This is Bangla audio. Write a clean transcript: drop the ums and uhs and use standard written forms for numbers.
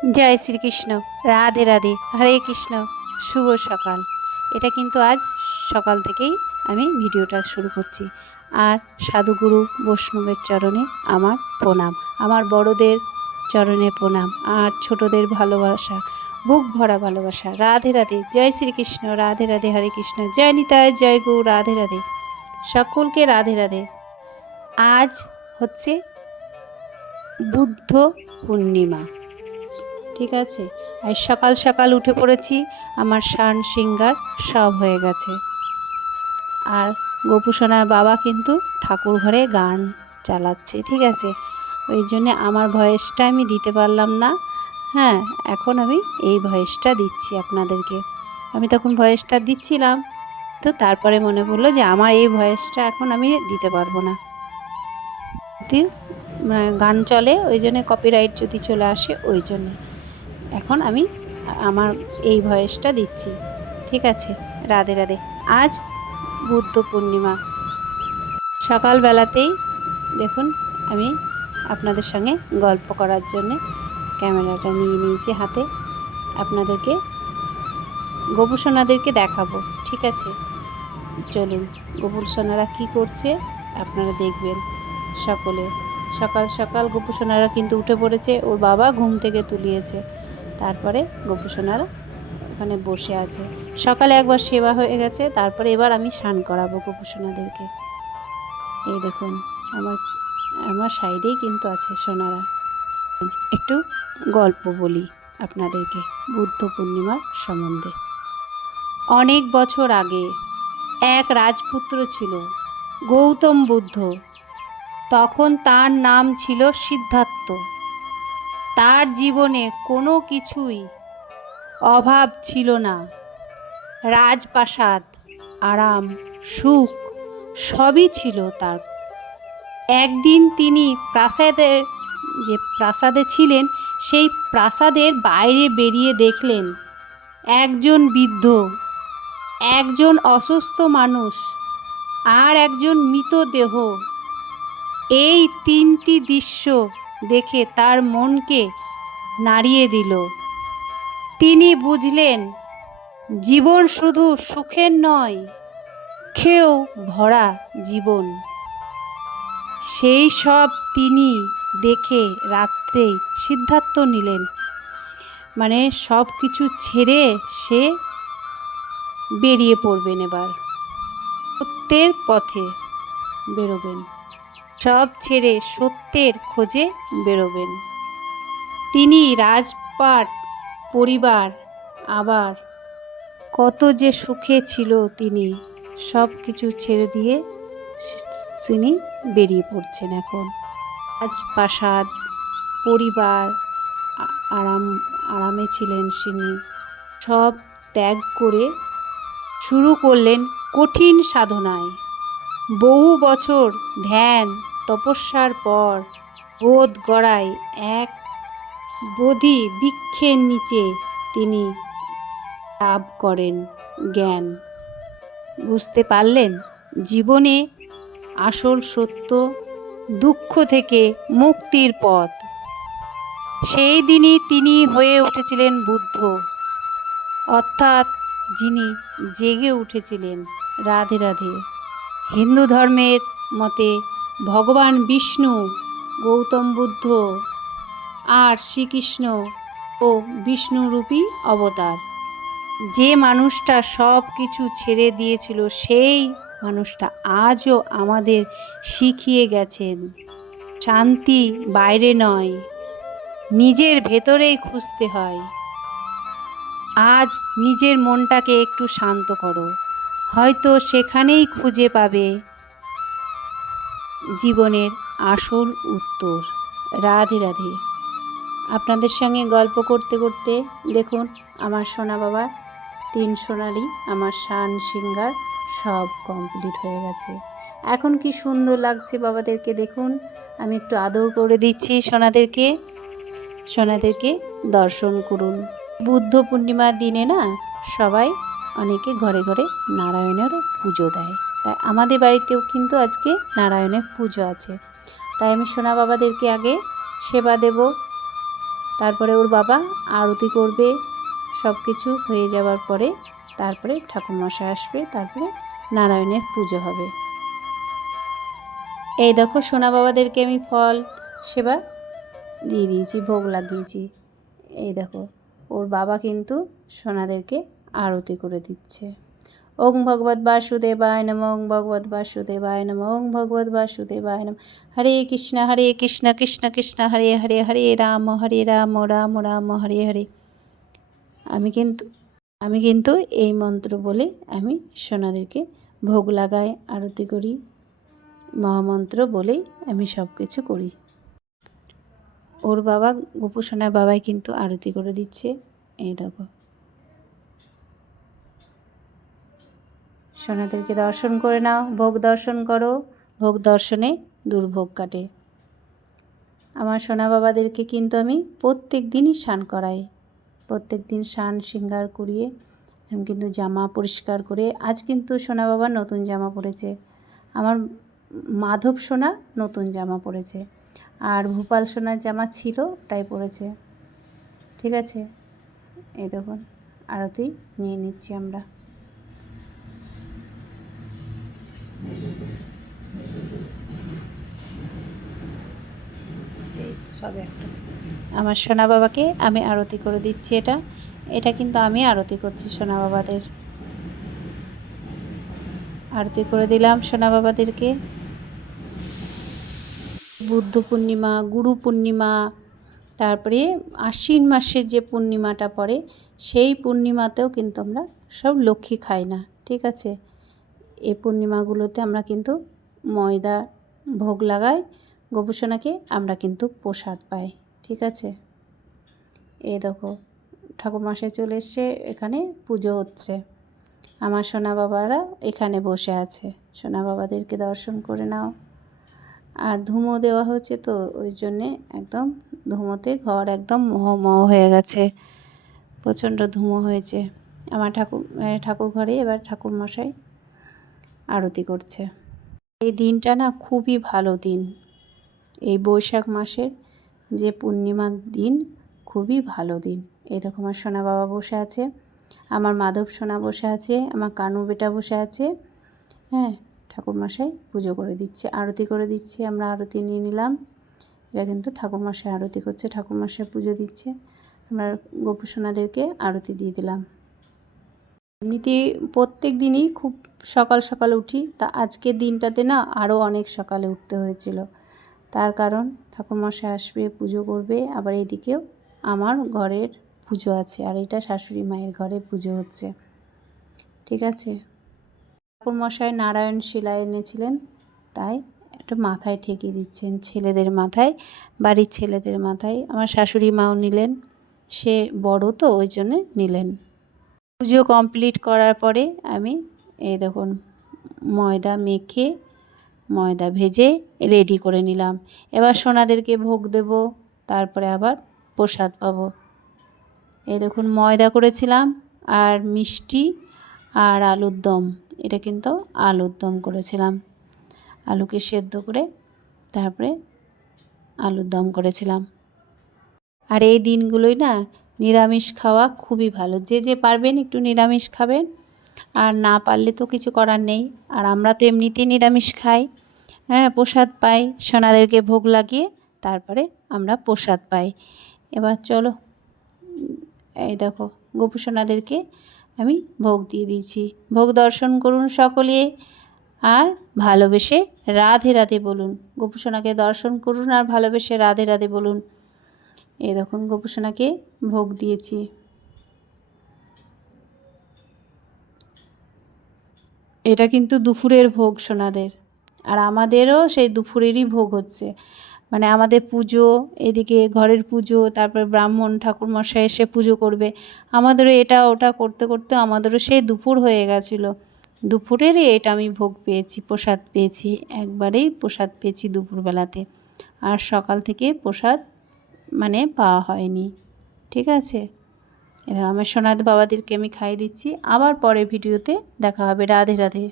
জয় শ্রীকৃষ্ণ। রাধে রাধে, হরে কৃষ্ণ। শুভ সকাল। এটা কিন্তু আজ সকাল থেকেই আমি ভিডিওটা শুরু করছি। আর সাধুগুরু বৈষ্ণবের চরণে আমার প্রণাম, আমার বড়দের চরণে প্রণাম, আর ছোটদের ভালোবাসা, বুক ভরা ভালোবাসা। রাধে রাধে, জয় শ্রীকৃষ্ণ। রাধে রাধে, হরে কৃষ্ণ। জয় নিতাই, জয় গৌর। রাধে রাধে, সকলকে রাধে রাধে। আজ হচ্ছে বুদ্ধ পূর্ণিমা, ঠিক আছে। আর সকাল সকাল উঠে পড়েছি, আমার শান সিঙ্গার সব হয়ে গেছে। আর গোপুসোনার বাবা কিন্তু ঠাকুর ঘরে গান চালাচ্ছে, ঠিক আছে। ওই জন্যে আমার ভয়েসটা আমি দিতে পারলাম না। হ্যাঁ, এখন আমি এই ভয়েসটা দিচ্ছি আপনাদেরকে। আমি তখন ভয়েসটা দিচ্ছিলাম, তো তারপরে মনে পড়লো যে আমার এই ভয়েসটা এখন আমি দিতে পারবো না। গান চলে, ওই জন্যে কপিরাইট যদি চলে আসে, ওই জন্যে এখন আমি আমার এই ভয়েসটা দিচ্ছি, ঠিক আছে। রাধে রাধে। আজ বুদ্ধ পূর্ণিমা। সকালবেলাতেই দেখুন আমি আপনাদের সঙ্গে গল্প করার জন্যে ক্যামেরাটা নিয়ে নিয়েছি হাতে, আপনাদেরকে গোপুসোনাদেরকে দেখাবো, ঠিক আছে। চলুন, গোপুসোনারা কি করছে আপনারা দেখবেন। সকলে সকাল সকাল গোপুসোনারা কিন্তু উঠে পড়েছে, ওর বাবা ঘুম থেকে তুলিয়েছে। তারপরে গোপুসোনারা ওখানে বসে আছে। সকালে একবার সেবা হয়ে গেছে, তারপরে এবার আমি স্নান করাবো গোপুসোনাদেরকে। এই দেখুন আমার আমার সাইডেই কিন্তু আছে সোনারা। একটু গল্প বলি আপনাদেরকে বুদ্ধ পূর্ণিমার সম্বন্ধে। অনেক বছর আগে এক রাজপুত্র ছিল, গৌতম বুদ্ধ। তখন তার নাম ছিল সিদ্ধার্থ। তার জীবনে কোনো কিছুই অভাব ছিল না। রাজপ্রাসাদ, আরাম, সুখ সবই ছিল তার। একদিন তিনি প্রাসাদে ছিলেন, সেই প্রাসাদের বাইরে বেরিয়ে দেখলেন একজন বৃদ্ধ, একজন অসুস্থ মানুষ, আর একজন মৃতদেহ। এই তিনটি দৃশ্য দেখে তার মনকে নাড়িয়ে দিল। তিনি বুঝলেন জীবন শুধু সুখের নয়, দুঃখেও ভরা জীবন। সেই সব তিনি দেখে রাত্রেই সিদ্ধান্ত নিলেন, মানে সব কিছু ছেড়ে সে বেরিয়ে পড়বেন, এবার সত্যের পথে বেরোবেন, সব ছেড়ে সত্যের খোঁজে বেরোবেন। তিনি রাজপাট, পরিবার, আবার কত যে সুখে ছিল, তিনি সব কিছু ছেড়ে দিয়ে তিনি বেরিয়ে পড়ছেন। এখন রাজপ্রাসাদ, পরিবার, আরামে ছিলেন তিনি, সব ত্যাগ করে শুরু করলেন কঠিন সাধনায়। বহু বছর ধ্যান তপস্যার পর বোধ গড়ায় এক বোধি বৃক্ষের নিচে তিনি লাভ করেন জ্ঞান। বুঝতে পারলেন জীবনে আসল সত্য, দুঃখ থেকে মুক্তির পথ। সেই দিনই তিনি হয়ে উঠেছিলেন বুদ্ধ, অর্থাৎ যিনি জেগে উঠেছিলেন। রাধে রাধে। হিন্দু ধর্মের মতে ভগবান বিষ্ণু, গৌতম বুদ্ধ আর শ্রীকৃষ্ণ ও বিষ্ণুরূপী অবতার। যে মানুষটা সব কিছু ছেড়ে দিয়েছিল, সেই মানুষটা আজও আমাদের শিখিয়ে গেছেন শান্তি বাইরে নয়, নিজের ভেতরেই খুঁজতে হয়। আজ নিজের মনটাকে একটু শান্ত করো, হয়তো সেখানেই খুঁজে পাবে জীবনের আসল উত্তর। রাধে রাধে। আপনাদের সঙ্গে গল্প করতে করতে দেখুন আমার সোনা বাবা তিন সোনালি, আমার শান সিঙ্গার সব কমপ্লিট হয়ে গেছে। এখন কি সুন্দর লাগছে বাবাদেরকে, দেখুন আমি একটু আদর করে দিচ্ছি সোনাদেরকে। সোনাদেরকে দর্শন করুন। বুদ্ধ পূর্ণিমার দিনে না সবাই অনেকে ঘরে ঘরে নারায়ণের পুজো দেয়, তাই আমাদের বাড়িতেও কিন্তু আজকে নারায়ণের পুজো আছে। তাই আমি সোনা বাবাদেরকে আগে সেবা দেব, তারপরে ওর বাবা আরতি করবে, সব কিছু হয়ে যাওয়ার পরে তারপরে ঠাকুরমশাই আসবে, তারপরে নারায়ণের পুজো হবে। এই দেখো সোনা বাবাদেরকে আমি ফল সেবা দিয়ে দিয়েছি, ভোগ লাগিয়েছি। এই দেখো ওর বাবা কিন্তু সোনাদেরকে আরতি করে দিচ্ছে। ওং ভগবত বাসুদেবায় নমঃ, ওং ভগবত বাসুদেবায় নমঃ, ওং ভগবত বাসুদেবায় নমঃ। হরে কৃষ্ণ কৃষ্ণ কৃষ্ণ হরে হরে, হরে রাম রাম রাম হরে হরে। আমি কিন্তু এই মন্ত্র বলে আমি সোনাদেরকে ভোগ লাগাই, আরতি করি, মহামন্ত্র বলেই আমি সব কিছু করি। ওর বাবা গোপু সোনার বাবাই কিন্তু আরতি করে দিচ্ছে। এই দেখো সোনাদেরকে দর্শন করে নাও, ভোগ দর্শন করো, ভোগ দর্শনে দুর্ভোগ কাটে। আমার সোনা বাবাদেরকে কিন্তু আমি প্রত্যেক দিনই স্নান করাই, প্রত্যেক দিন স্নান শৃঙ্গার করিয়ে আমি কিন্তু জামা পরিষ্কার করে, আজ কিন্তু সোনা বাবা নতুন জামা পরেছে, আমার মাধব সোনা নতুন জামা পরেছে, আর ভূপাল সোনার জামা ছিল ওটাই পরেছে। ঠিক আছে, এই দেখুন আরতি নিয়ে নিচ্ছি আমরা। আমার সোনা বাবাকে আমি আরতি করে দিচ্ছি। এটা কিন্তু আমি আরতি করছি সোনা বাবাদের, আরতি করে দিলাম সোনা বাবাদেরকে। বুদ্ধ পূর্ণিমা, গুরু পূর্ণিমা, তারপরে আশ্বিন মাসের যে পূর্ণিমাটা পড়ে সেই পূর্ণিমাতেও কিন্তু আমরা সব লক্ষ্মী খাই না। ঠিক আছে, এই পূর্ণিমাগুলোতে আমরা কিন্তু ময়দা ভোগ লাগাই, গোপুসোনাকে আমরা কিন্তু প্রসাদ পাই। ঠিক আছে, এই দেখো ঠাকুরমশাই চলে এসছে, এখানে পুজো হচ্ছে, আমার সোনা বাবারা এখানে বসে আছে। সোনা বাবাদেরকে দর্শন করে নাও। আর ধুমো দেওয়া হচ্ছে তো ওই জন্যে একদম ধুমোতে ঘর একদম মহ হয়ে গেছে, প্রচণ্ড ধুমো হয়েছে। আমার ঠাকুর ঘরে এবার ঠাকুরমশাই আরতি করছে। এই দিনটা না খুবই ভালো দিন, এই বৈশাখ মাসের যে পূর্ণিমার দিন খুবই ভালো দিন। এই দেখো আমার সোনা বাবা বসে আছে, আমার মাধব সোনা বসে আছে, আমার কানু বেটা বসে আছে। হ্যাঁ, ঠাকুরমশাই পুজো করে দিচ্ছে, আরতি করে দিচ্ছে, আমরা আরতি নিয়ে নিলাম। এটা কিন্তু ঠাকুরমশাই আরতি করছে, ঠাকুরমশাই পুজো দিচ্ছে, আমরা গোপু সোনাদেরকে আরতি দিয়ে দিলাম। এমনিতে প্রত্যেক দিনই খুব সকাল সকাল উঠি, তা আজকের দিনটাতে না আরও অনেক সকালে উঠতে হয়েছিল, তার কারণ ঠাকুরমশাই আসবে, পুজো করবে, আবার এইদিকেও আমার ঘরের পুজো আছে, আর এটা শাশুড়ি মায়ের ঘরে পুজো হচ্ছে। ঠিক আছে, ঠাকুরমশাই নারায়ণ শিলা এনেছিলেন, তাই একটু মাথায় ঠেকিয়ে দিচ্ছেন, ছেলেদের মাথায়, বাড়ির ছেলেদের মাথায়। আমার শাশুড়ি মাও নিলেন, সে বড় তো ওই জন্যে নিলেন। পুজো কমপ্লিট করার পরে আমি এই দেখুন ময়দা মেখে, ময়দা ভেজে রেডি করে নিলাম। এবার সোনাদেরকে ভোগ দেব, তারপরে আবার প্রসাদ পাবো। এই দেখুন ময়দা করেছিলাম, আর মিষ্টি আর আলুর দম, এটা কিন্তু আলুর দম করেছিলাম, আলুকে সেদ্ধ করে তারপরে আলুর দম করেছিলাম। আর এই দিনগুলোই না নিরামিষ খাওয়া খুবই ভালো, যে যে পারবেন একটু নিরামিষ খাবেন, আর না পারলে তো কিছু করার নেই। আর আমরা তো এমনিতেই নিরামিষ খাই। হ্যাঁ, প্রসাদ পাই, সোনাদেরকে ভোগ লাগিয়ে তারপরে আমরা প্রসাদ পাই। এবার চলো, এই দেখো গোপু সোনাদেরকে আমি ভোগ দিয়ে দিয়েছি, ভোগ দর্শন করুন সকলে, আর ভালোবেসে রাধে রাধে বলুন। গোপু সোনাকে দর্শন করুন আর ভালোবেসে রাধে রাধে বলুন। এই দেখুন গোপু সোনাকে ভোগ দিয়েছি। এটা কিন্তু দুপুরের ভোগ সোনাদের, আর আমাদেরও সেই দুপুরেরই ভোগ হচ্ছে, মানে আমাদের পুজো, এদিকে ঘরের পুজো, তারপর ব্রাহ্মণ ঠাকুরমশাই এসে পুজো করবে, আমাদেরও এটা ওটা করতে করতে আমাদেরও সেই দুপুর হয়ে গেছিলো। দুপুরেরই এটা আমি ভোগ পেয়েছি, প্রসাদ পেয়েছি, একবারেই প্রসাদ পেয়েছি দুপুরবেলাতে, আর সকাল থেকে প্রসাদ মানে পাওয়া হয়নি। ঠিক আছে, এবার আমার সোনাদ বাবাদেরকে আমি খাইয়ে দিচ্ছি, আবার পরে ভিডিওতে দেখা হবে। রাধে রাধে।